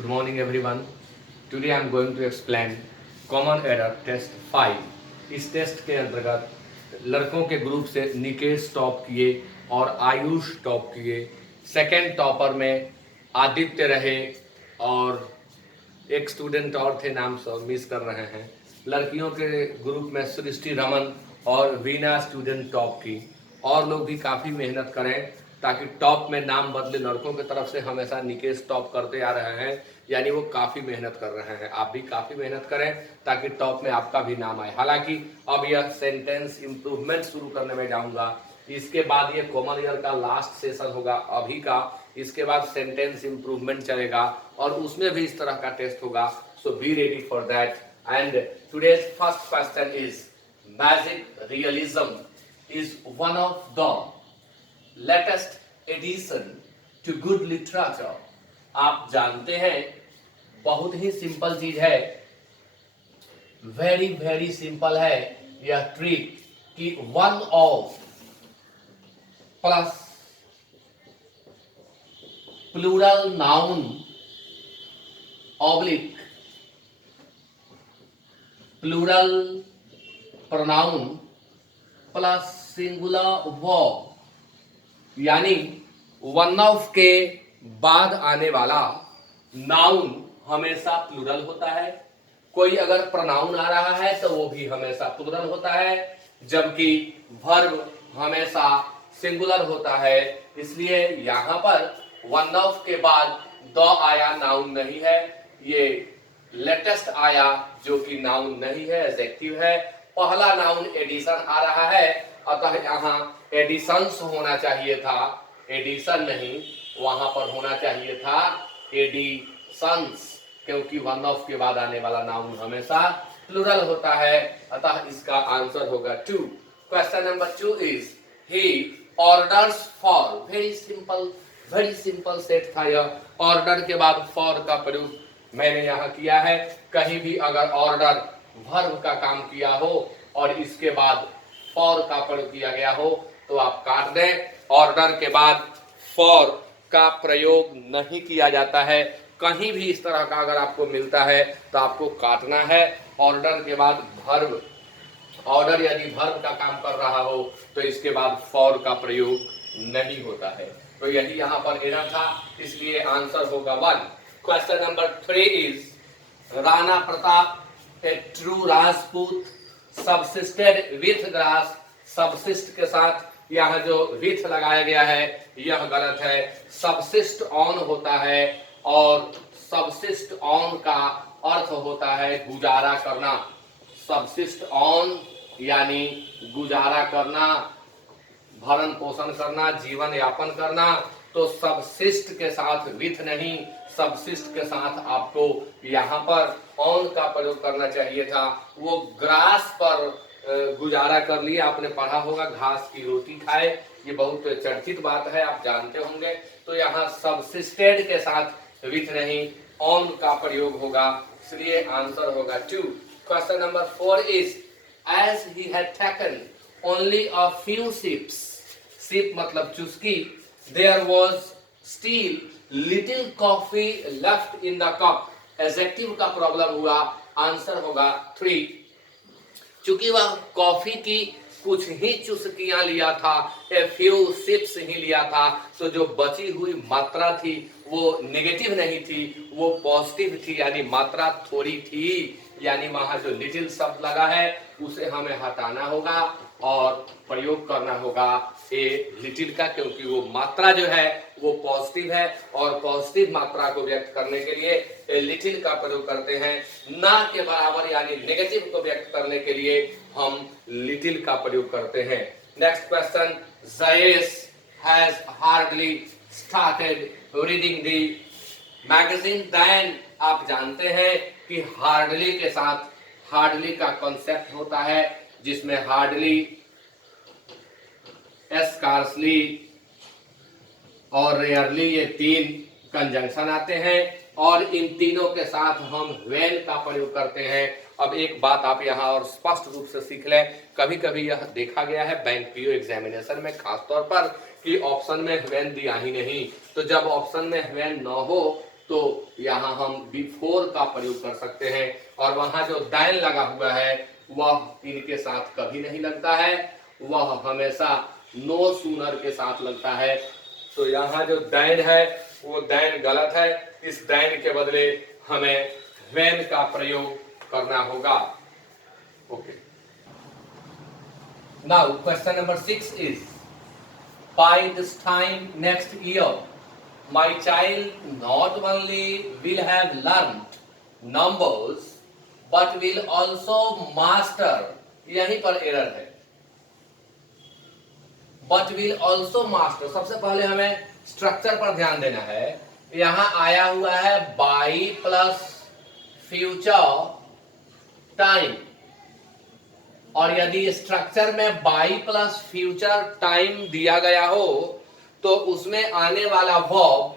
Good morning everyone. Today I am going to explain Common Error Test 5. इस test के अंतर्गत लड़कों के ग्रुप से निकेश टॉप किए और आयुष टॉप किए। सेकेंड टॉपर में आदित्य रहे और एक स्टूडेंट और थे, नाम सब मिस कर रहे हैं। लड़कियों के ग्रुप में सृष्टि रमन और वीना स्टूडेंट टॉप की। और लोग भी काफ़ी मेहनत करें ताकि टॉप में नाम बदले। लड़कों की तरफ से हमेशा निकेश टॉप करते आ रहे हैं, यानी वो काफ़ी मेहनत कर रहे हैं। आप भी काफ़ी मेहनत करें ताकि टॉप में आपका भी नाम आए। हालांकि अब यह सेंटेंस इम्प्रूवमेंट शुरू करने में जाऊंगा। इसके बाद ये कॉमन ईयर का लास्ट सेशन होगा अभी का। इसके बाद सेंटेंस इम्प्रूवमेंट चलेगा और उसमें भी इस तरह का टेस्ट होगा। So be ready for that. And today's first question is magic realism is one of the latest addition to good literature। आप जानते हैं बहुत ही सिंपल चीज है, वेरी वेरी सिंपल है यह ट्रिक कि one of plus plural noun oblique plural pronoun plus singular verb, यानी वन ऑफ के बाद आने वाला नाउन हमेशा प्लूरल होता है। कोई अगर प्रोनाउन आ रहा है तो वो भी हमेशा प्लूरल होता है, जबकि वर्ब हमेशा सिंगुलर होता है। इसलिए यहां पर वन ऑफ के बाद द आया, नाउन नहीं है। ये लेटेस्ट आया जो कि नाउन नहीं है, एडजेक्टिव है। पहला नाउन एडिशन आ रहा है, अतः यहाँ एडिशंस होना चाहिए था, एडिशन नहीं, वहां पर होना चाहिए था एडिशंस, क्योंकि वन ऑफ के बाद आने वाला नाउन हमेशा प्लूरल होता है। अतः इसका आंसर होगा 2। Question number 2 is he orders for. Very simple set था यह। ऑर्डर के बाद फॉर का प्रयोग मैंने यहाँ किया है। कहीं भी अगर ऑर्डर वर्ब का काम किया हो और इसके बाद फॉर का प्रयोग किया गया हो तो आप काट दें। ऑर्डर के बाद फॉर का प्रयोग नहीं किया जाता है। कहीं भी इस तरह का अगर आपको मिलता है तो आपको काटना है। ऑर्डर के बाद वर्ब, ऑर्डर यदि वर्ब का काम कर रहा हो तो इसके बाद फॉर का प्रयोग नहीं होता है। तो यही यहाँ पर एरर था, इसलिए आंसर होगा 1। Question number 3 is Rana Pratap a true Rajput subsisted with grass. Subsist के साथ यहाँ जो विथ लगाया गया है यह गलत है। सबसिस्ट ऑन होता है और सबसिस्ट ऑन का अर्थ होता है गुजारा करना। सबसिस्ट ऑन यानी गुजारा करना, भरण पोषण करना, जीवन यापन करना। तो सबसिस्ट के साथ विथ नहीं, सबसिस्ट के साथ आपको यहाँ पर ऑन का प्रयोग करना चाहिए था। वो ग्रास पर गुजारा कर लिया। आपने पढ़ा होगा घास की रोटी खाए, ये बहुत चर्चित बात है, आप जानते होंगे। तो यहाँ सबसिस्टेड के साथ विथ नहीं, ऑन का प्रयोग होगा, इसलिए आंसर होगा 2। Question number 4 is as he had taken only a few sips. Sip मतलब चुस्की। There was still little coffee left in the cup. Adjective का प्रॉब्लम हुआ, आंसर होगा 3। चूंकि वह कॉफी की कुछ ही चुस्कियां लिया था, ए फ्यू सिप्स ही लिया था, तो जो बची हुई मात्रा थी वो नेगेटिव नहीं थी, वो पॉजिटिव थी, यानी मात्रा थोड़ी थी। यानी वहां जो लिटिल शब्द लगा है उसे हमें हटाना होगा और प्रयोग करना होगा ए लिटिल का, क्योंकि वो मात्रा जो है वो पॉजिटिव है और पॉजिटिव मात्रा को व्यक्त करने के लिए ए लिटिल का प्रयोग करते हैं। ना के बराबर यानी नेगेटिव को व्यक्त करने के लिए हम लिटिल का प्रयोग करते हैं। Next question, Jayesh has hardly started reading the magazine then. आप जानते हैं कि हार्डली के साथ हार्डली का कॉन्सेप्ट होता है, जिसमें हार्डली, स्कार्सली और रेयरली ये 3 कंजंक्शन आते हैं और इन तीनों के साथ हम व्हेन का प्रयोग करते हैं। अब एक बात आप यहाँ और स्पष्ट रूप से सीख लें, कभी कभी यह देखा गया है बैंक पीओ एग्जामिनेशन में खासतौर पर कि ऑप्शन में व्हेन दिया ही नहीं, तो जब ऑप्शन में व्हेन न हो तो यहाँ हम बिफोर का प्रयोग कर सकते हैं, और वहां जो दैन लगा हुआ है वह इनके साथ कभी नहीं लगता है, वह हमेशा नो सूनर के साथ लगता है। तो यहाँ जो दैन है वो दैन गलत है, इस दैन के बदले हमें व्हेन का प्रयोग करना होगा। Okay, now question number 6 is by this time next year my child not only will have learned numbers but will also master, यहीं पर एरर है, but will also master। सबसे पहले हमें स्ट्रक्चर पर ध्यान देना है। यहां आया हुआ है by प्लस फ्यूचर टाइम, और यदि स्ट्रक्चर में बाई प्लस फ्यूचर टाइम दिया गया हो तो उसमें आने वाला verb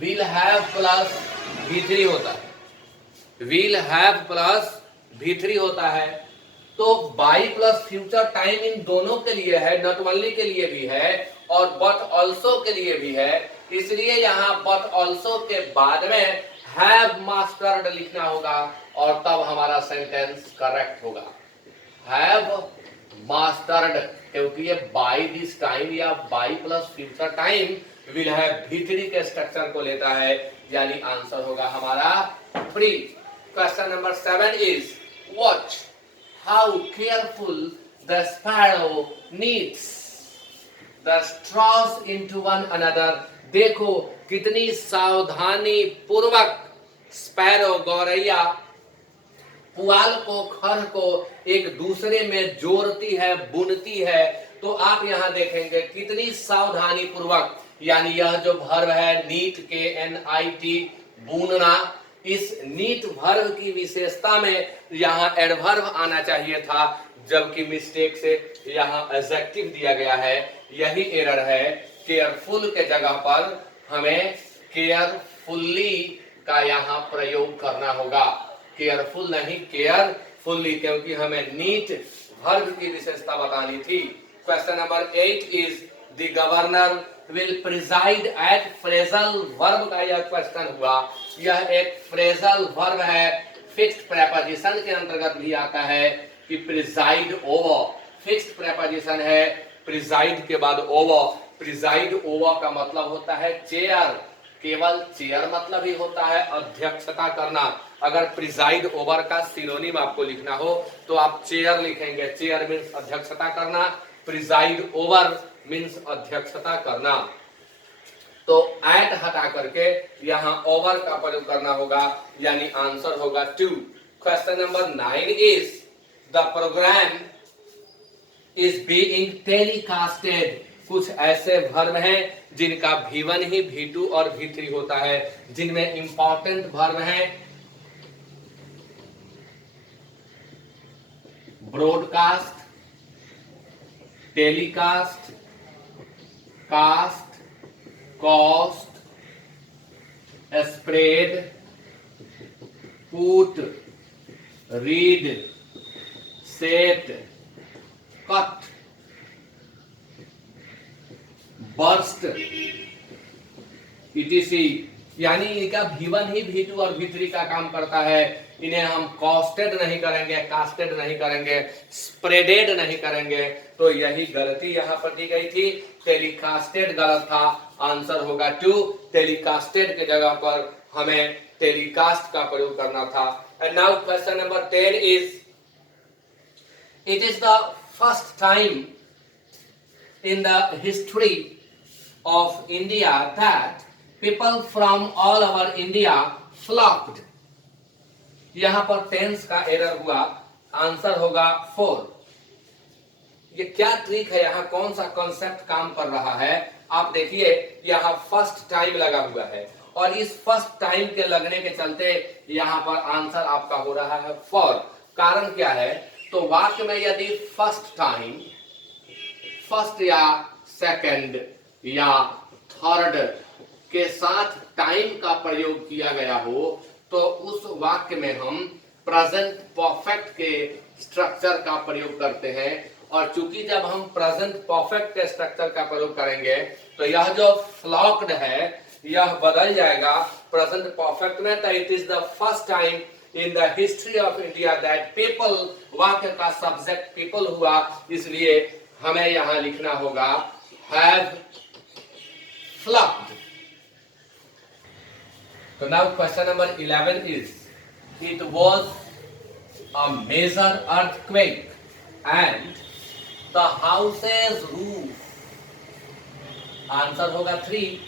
will have plus V3 होता है, विल हैव प्लस V3 होता है। तो by plus future time in दोनों के लिए है, नॉट ओनली के लिए भी है और बट ऑल्सो के लिए भी है, इसलिए यहां बट ऑल्सो के बाद में हैव मास्टर्ड लिखना होगा और तब हमारा सेंटेंस करेक्ट होगा। हैव मास्टर्ड, क्योंकि ये बाय दिस टाइम या by plus future time will have V3 के स्ट्रक्चर को लेता है, यानी आंसर होगा हमारा pre. Question number 7 is watch how careful the sparrow needs the straws into one another. देखो कितनी सावधानी पूर्वक स्पैरो गौरैया पुआल को, खर को एक दूसरे में जोड़ती है, बुनती है। तो आप यहां देखेंगे कितनी सावधानी पूर्वक, यानी यह जो वर्ब है नीट KNIT बुनना, इस नीट वर्ब की विशेषता में यहां एडवर्ब आना चाहिए था, जबकि मिस्टेक से यहां एडजेक्टिव दिया गया है। यही एरर है, केयरफुल के जगह पर हमें केयरफुल्ली का यहाँ प्रयोग करना होगा, केयरफुल नहीं केयरफुल्ली, क्योंकि हमें नीट वर्ब की विशेषता बतानी थी। Question number 8 is the governor will preside at phrasal verb का यह क्वेश्चन हुआ। यह एक फ्रेजल वर्ब है, फिक्स्ड प्रेपोजिशन के अंतर्गत भी आता है कि प्रिजाइड ओवर, फिक्स्ड प्रेपोजिशन है, प्रिजाइड के बाद ओवर, प्रिजाइड ओवर का मतलब होता है चेयर, केवल चेयर मतलब ही होता है अध्यक्षता करना। अगर प्रिजाइड ओवर का सिनोनिम आपको लिखना हो तो आप चेयर लिखेंगे, चेयर मीन्स अध्यक्षता करना, प्रिजाइड ओवर मीन्स अध्यक्षता करना। तो एट हटा करके यहां ओवर का प्रयोग करना होगा, यानी आंसर होगा 2। Question number 9 is the programme is being telecasted. कुछ ऐसे वर्ब हैं जिनका V1 ही V2 और V3 होता है, जिनमें इंपॉर्टेंट वर्ब हैं broadcast, telecast, cast, cost, spread, put, read, set, cut, burst, etc। यानी इनका V1 ही V2 और V3 का काम करता है। इन्हें हम कॉस्टेड नहीं करेंगे, कास्टेड नहीं करेंगे, स्प्रेडेड नहीं करेंगे। तो यही गलती यहाँ पर दी गई थी, टेलीकास्टेड गलत था, आंसर होगा 2। टेलीकास्टेड के जगह पर हमें टेलीकास्ट का प्रयोग करना था। And now question number 10 is it is the first time in the history of India that people from all over India flocked। यहां पर टेंस का एरर हुआ, आंसर होगा 4। ये क्या ट्रिक है, यहां कौन सा कॉन्सेप्ट काम कर रहा है? आप देखिए यहां फर्स्ट टाइम लगा हुआ है और इस फर्स्ट टाइम के लगने के चलते यहां पर आंसर आपका हो रहा है 4। कारण क्या है? तो वाक्य में यदि फर्स्ट टाइम, फर्स्ट या सेकंड या थर्ड के साथ टाइम का प्रयोग किया गया हो तो उस वाक्य में हम प्रेजेंट परफेक्ट के स्ट्रक्चर का प्रयोग करते हैं। और चूंकि जब हम प्रेजेंट परफेक्ट के स्ट्रक्चर का प्रयोग करेंगे तो यह जो फ्लॉक्ड है यह बदल जाएगा प्रेजेंट परफेक्ट में। तो it is the first time in the history of India that people, वाक्य का सब्जेक्ट पीपल हुआ, इसलिए हमें यहां लिखना होगा have फ्लॉक्ड। So now question number 11 is, it was a major earthquake and the house's roof, answer होगा 3,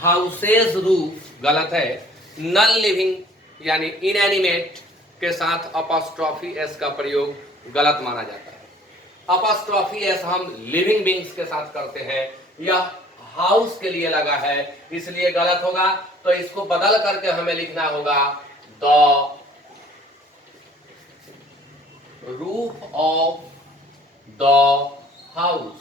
house's roof गलत है, नॉन लिविंग यानी इनएनिमेट के साथ अपॉस्ट्रोफी एस का प्रयोग गलत माना जाता है। अपॉस्ट्रोफी एस हम लिविंग बींग्स के साथ करते हैं, यह हाउस के लिए लगा है इसलिए गलत होगा। तो इसको बदल करके हमें लिखना होगा the roof of the house,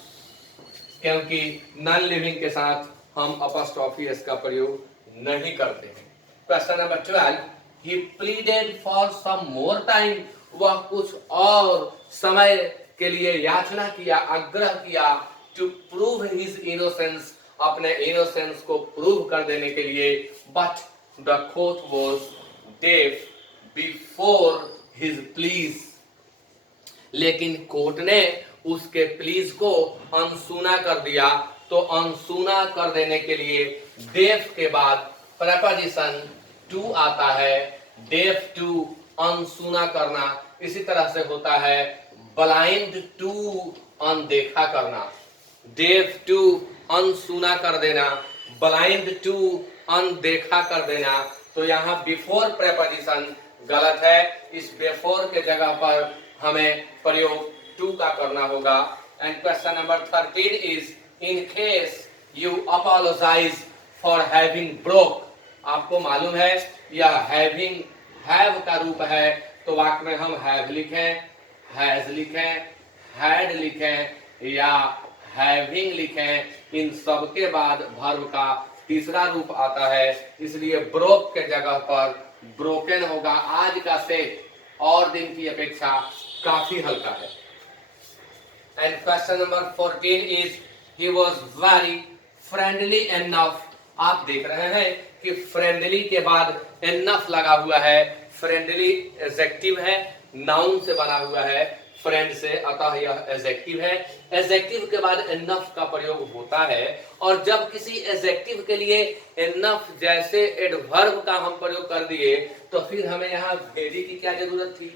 क्योंकि नॉन लिविंग के साथ हम अपॉस्ट्रोफी एस का प्रयोग नहीं करते हैं। Question number 12, he pleaded for some more time, वह कुछ और समय के लिए याचना किया, आग्रह किया, टू प्रूव हिज इनोसेंस, अपने इनोसेंस को प्रूव कर देने के लिए, but the court was deaf before his pleas, लेकिन कोर्ट ने उसके प्लीज को अनसुना कर दिया। तो अनसुना कर देने के लिए डेफ के बाद प्रेपोजिशन टू आता है, डेफ टू अनसुना करना, इसी तरह से होता है ब्लाइंड टू अनदेखा करना, डेफ टू अनसुना कर देना, ब्लाइंड टू अनदेखा कर देना। तो यहाँ बिफोर प्रेपोजिशन गलत है, इस बिफोर के जगह पर हमें प्रयोग टू का करना होगा। And question number 13 is, in case you apologise for having broke, आपको मालूम है यह हैविंग हैव का रूप है, तो वाक्य में हम हैव लिखें, हैज लिखें, हैड लिखें या हैविंग लिखें, इन सब के बाद वर्ब का तीसरा रूप आता है, इसलिए ब्रोक के जगह पर ब्रोकन होगा। आज का सेट और दिन की अपेक्षा काफी हल्का है। And question number 14 is, he was very friendly enough, आप देख रहे हैं कि फ्रेंडली के बाद एनफ लगा हुआ है, फ्रेंडली एडजेक्टिव है, नाउन से बना हुआ है, फ्रेंड से, अतः यह एडजेक्टिव है। एडजेक्टिव के बाद एनफ का प्रयोग होता है, और जब किसी एडजेक्टिव के लिए एनफ जैसे एडवर्ब का हम प्रयोग कर दिए तो फिर हमें यहाँ वेरी की क्या जरूरत थी।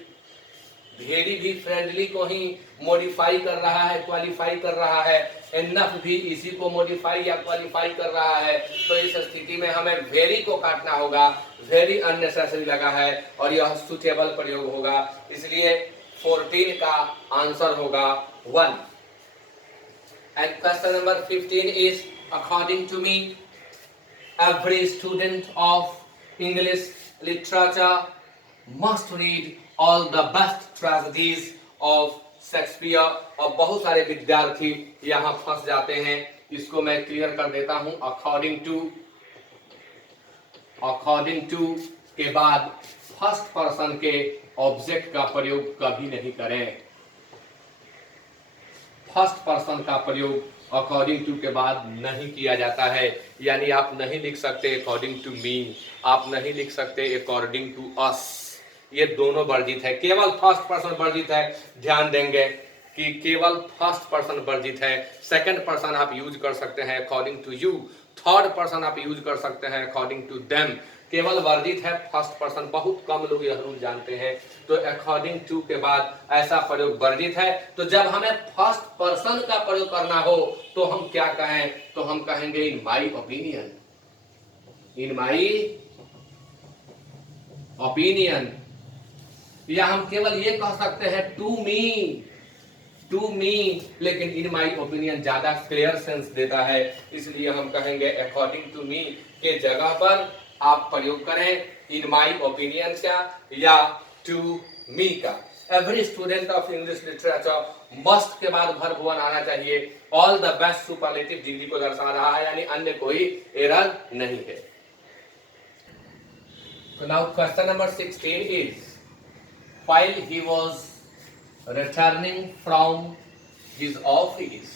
वेरी भी फ्रेंडली को ही मॉडिफाई कर रहा है, क्वालिफाई कर रहा है, एनफ भी इसी को मॉडिफाई या क्वालिफाई कर रहा है। तो इस स्थिति में हमें वेरी को काटना होगा, वेरी अननेसेसरी लगा है और यह सुटेबल प्रयोग होगा, इसलिए 14 का आंसर होगा 1। And question number 15 is, according to me every student of English literature must read all the best tragedies of Shakespeare। और बहुत सारे विद्यार्थी यहाँ फंस जाते हैं, इसको मैं क्लियर कर देता हूँ। अकॉर्डिंग टू के बाद फर्स्ट पर्सन के ऑब्जेक्ट का प्रयोग कभी नहीं करें। फर्स्ट पर्सन का प्रयोग अकॉर्डिंग टू के बाद नहीं किया जाता है, यानी आप नहीं लिख सकते अकॉर्डिंग टू मी, आप नहीं लिख सकते अकॉर्डिंग टू अस, ये दोनों वर्जित है। केवल फर्स्ट पर्सन वर्जित है, ध्यान देंगे कि केवल फर्स्ट पर्सन वर्जित है। सेकंड पर्सन आप यूज कर सकते हैं according to you, third person आप यूज कर सकते हैं अकॉर्डिंग टू देम, केवल वर्जित है फर्स्ट पर्सन। बहुत कम लोग यह रूल जानते हैं, तो अकॉर्डिंग टू के बाद ऐसा प्रयोग वर्जित है। तो जब हमें फर्स्ट पर्सन का प्रयोग करना हो तो हम क्या कहें, तो हम कहेंगे इन my opinion, in my opinion, या हम केवल ये कह सकते हैं टू मी, लेकिन इन माई ओपिनियन ज्यादा क्लियर सेंस देता है, इसलिए हम कहेंगे अकॉर्डिंग टू मी के जगह पर आप प्रयोग करें इन माई ओपिनियन का या टू मी का। Every student of English literature must के बाद वर्ब वन आना चाहिए। All the best superlative degree को दर्शा रहा है, यानी अन्य कोई एरर नहीं है। So now question number 16 is, while he was returning from his office,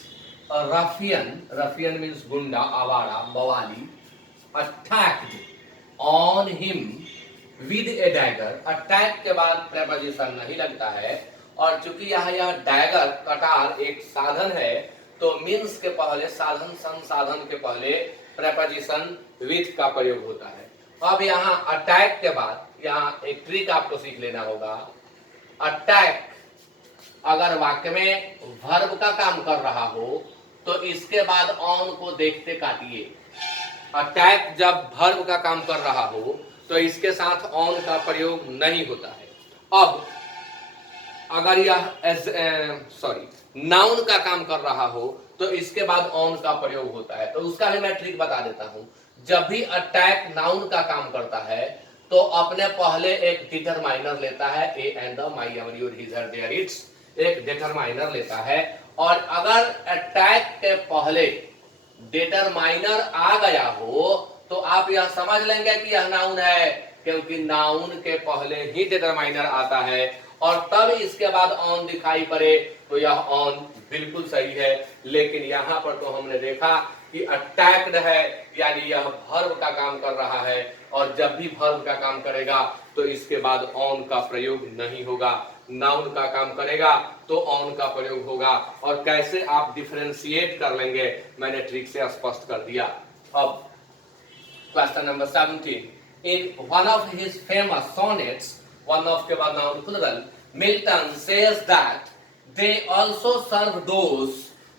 Rafiyan means गुंडा, आवारा, बवाली, attacked on him with A dagger. Attack के बाद प्रेपोजिशन नहीं लगता है, और चूंकि यह डैगर कटार एक साधन है, तो मीन्स के पहले, साधन संसाधन के पहले प्रेपोजिशन विथ का प्रयोग होता है। अब यहाँ अटैक के बाद यहाँ एक ट्रिक आपको सीख लेना होगा। अटैक अगर वाक्य में वर्ब का काम कर रहा हो तो इसके बाद ऑन को देखते काटिए। अटैक जब वर्ब का काम कर रहा हो तो इसके साथ ऑन का प्रयोग नहीं होता है। अब अगर यह नाउन का काम कर रहा हो तो इसके बाद ऑन का प्रयोग होता है। तो उसका भी मैं ट्रिक बता देता हूं। जब भी अटैक नाउन का काम करता है तो अपने पहले एक डिटरमाइनर लेता है, a and the, my, our, your, his, her, their, its, एक डिटरमाइनर लेता है। और अगर अटैक के पहले डिटरमाइनर आ गया हो तो आप यह समझ लेंगे कि यह नाउन है, क्योंकि नाउन के पहले ही डिटरमाइनर आता है और तब इसके बाद ऑन दिखाई पड़े तो यह ऑन बिल्कुल सही है। लेकिन यहाँ पर तो हमने देखा कि अटैक्ड है, यानी यह वर्ब का काम कर रहा है, और जब भी वर्ब का काम करेगा तो इसके बाद ऑन का प्रयोग नहीं होगा। नाउन का काम करेगा तो ऑन का प्रयोग होगा। और कैसे आप डिफरेंशिएट कर लेंगे मैंने ट्रिक से स्पष्ट कर दिया। अब question number 17, in one of his famous sonnets, one of के बाद noun plural, Milton says that they also serve those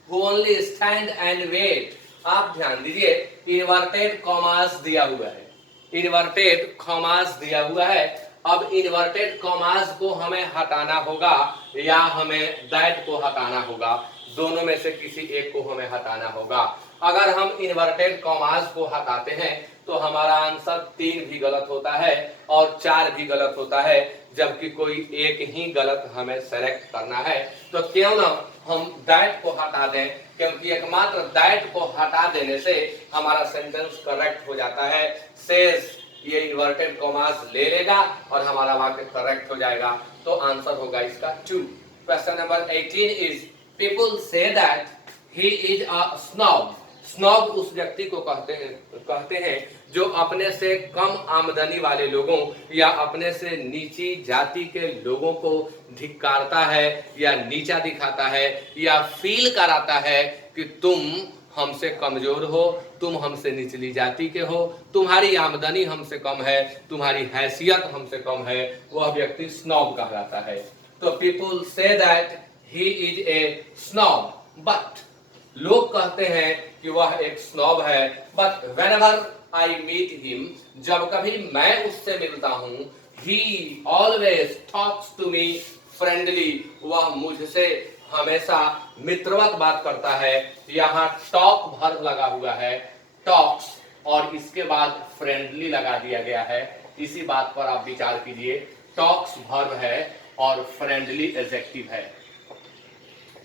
who only stand and wait. आप ध्यान दीजिए, इन्वर्टेड कॉमास दिया हुआ है, इन्वर्टेड कॉमास दिया हुआ है। अब इन्वर्टेड कॉमास को हमें हटाना होगा या हमें दैट को हटाना होगा, दोनों में से किसी एक को हमें हटाना होगा। अगर हम इन्वर्टेड कॉमास को हटाते हैं तो हमारा आंसर 3 भी गलत होता है और 4 भी गलत होता है, जबकि कोई एक ही गलत हमें सेलेक्ट करना है। तो क्यों ना हम दैट को हटा दें, क्योंकि एकमात्र दैट को हटा देने से हमारा सेंटेंस करेक्ट हो जाता है। सेज ये इन्वर्टेड कॉमास ले लेगा और हमारा वाक्य करेक्ट हो जाएगा। तो आंसर होगा इसका 2। Question number 18 is, people say that he is a snob. Snob उस व्यक्ति को कहते हैं जो अपने से कम आमदनी वाले लोगों या अपने से नीची जाति के लोगों को धिक्कारता है या नीचा दिखाता है या फील कराता है कि तुम हमसे कमजोर हो, तुम हमसे निचली जाति के हो, तुम्हारी आमदनी हमसे कम है, तुम्हारी हैसियत हमसे कम है, वह व्यक्ति स्नॉब कहलाता है। तो people say that he is a snob, but लोग कहते हैं कि वह एक स्नॉब है। But whenever I meet him, जब कभी मैं उससे मिलता हूं, he always talks to me friendly, वह मुझसे हमेशा मित्रवत बात करता है। यहाँ टॉक वर्ब लगा हुआ है, टॉक्स, और इसके बाद फ्रेंडली लगा दिया गया है। इसी बात पर आप विचार कीजिए, टॉक्स वर्ब है और फ्रेंडली एडजेक्टिव है।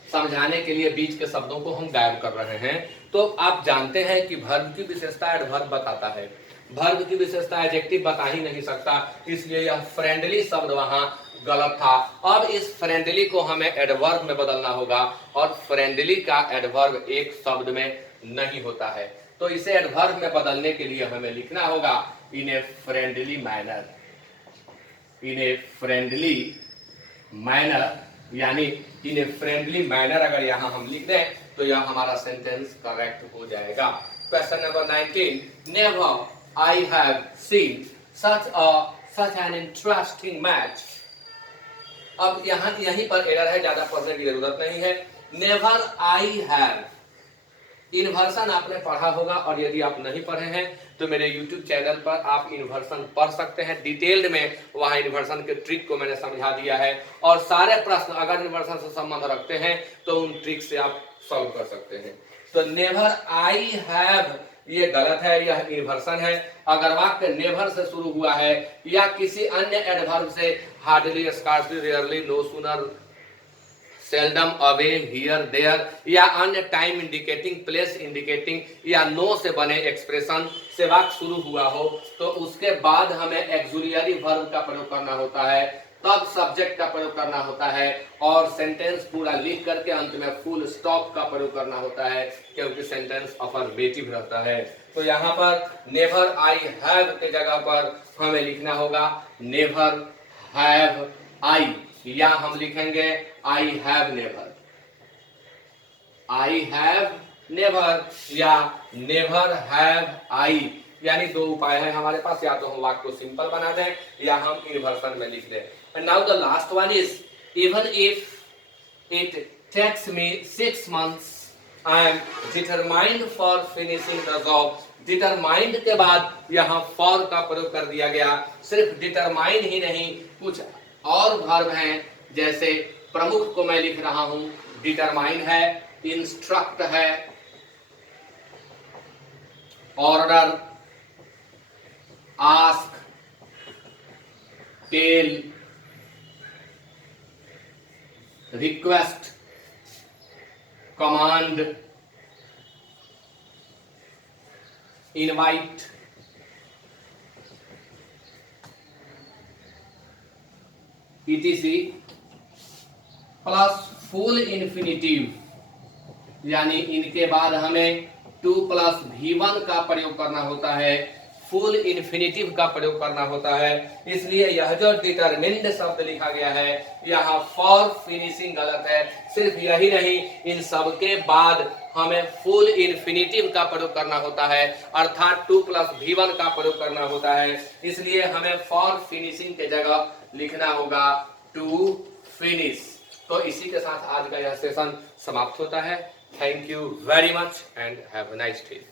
समझाने के लिए बीच के शब्दों को हम गायब कर रहे हैं। तो आप जानते हैं कि वर्ब की विशेषता एडवर्ब बताता है, वर्ब की विशेषता एडजेक्टिव बता ही नहीं सकता, इसलिए यह फ्रेंडली शब्द वहां गलत था। अब इस फ्रेंडली को हमें एडवर्ब में बदलना होगा, और फ्रेंडली का एडवर्ब एक शब्द में नहीं होता है। तो इसे एडवर्ब में बदलने के लिए हमें लिखना होगा in a friendly manner, in a friendly manner, यानी इन ए फ्रेंडली मैनर अगर यहां हम लिख दें तो यह हमारा सेंटेंस करेक्ट हो जाएगा। Question number 19, never I have seen such an interesting match. अब यहीं पर एरर है, ज्यादा पढ़ने की जरूरत नहीं है। नेवर आई हैव, इन्वर्सन आपने पढ़ा होगा, और यदि आप नहीं पढ़े हैं तो मेरे YouTube चैनल पर आप इन्वर्सन पढ़ सकते हैं डिटेल्ड में, वहां इन्वर्सन के ट्रिक को मैंने समझा दिया है। और सारे प्रश्न अगर इन्वर्सन से संबंध रखते हैं तो उन ट्रिक से आप सॉल्व कर सकते हैं। तो नेवर आई हैव ये गलत है, यह इन्वर्सन है। अगर वाक्य नेवर से शुरू हुआ है या किसी अन्य एडवर्ब से, hardly, scarcely, rarely, no sooner, seldom, away, here, there, या अन्य टाइम इंडिकेटिंग, प्लेस इंडिकेटिंग या नो से बने एक्सप्रेशन से वाक्य शुरू हुआ हो तो उसके बाद हमें एक्सुलियरी वर्ब का प्रयोग करना होता है। तब सब्जेक्ट का प्रयोग करना होता है, और सेंटेंस पूरा लिख करके अंत में फुल स्टॉप का प्रयोग करना होता है, क्योंकि सेंटेंस अफर्मेटिव रहता है। तो यहाँ पर नेवर आई हैव के जगह पर हमें लिखना होगा नेवर हैव आई, या हम लिखेंगे I have never, I have never या नेवर हैव आई। यानी दो उपाय है हमारे पास, या तो हम वाक्य को सिंपल बना दें या हम इन्वर्सन में लिख दें। And now the last one is even if it takes me 6 months I am determined for finishing the job. Determined के बाद यहाँ फॉर का प्रयोग कर दिया गया। सिर्फ डिटरमाइंड ही नहीं, कुछ और वर्ब हैं, जैसे प्रमुख को मैं लिख रहा हूं, डिटरमाइन है, इंस्ट्रक्ट है, order, ask, tell, request, command, invite, etc plus full infinitive, यानी इनके बाद हमें 2 + V1 का प्रयोग करना होता है, फुल इन्फिनिटिव का प्रयोग करना होता है। इसलिए यह जो डिटरमिन्ड शब्द लिखा गया है यहाँ फॉर फिनिशिंग गलत है। सिर्फ यही नहीं, इन सब के बाद हमें फुल इन्फिनिटिव का प्रयोग करना होता है, अर्थात 2 + V1 का प्रयोग करना होता है। इसलिए हमें फॉर फिनिशिंग के जगह लिखना होगा टू फिनिश। तो इसी के साथ आज का यह सेशन समाप्त होता है। Thank you very much and have a nice day.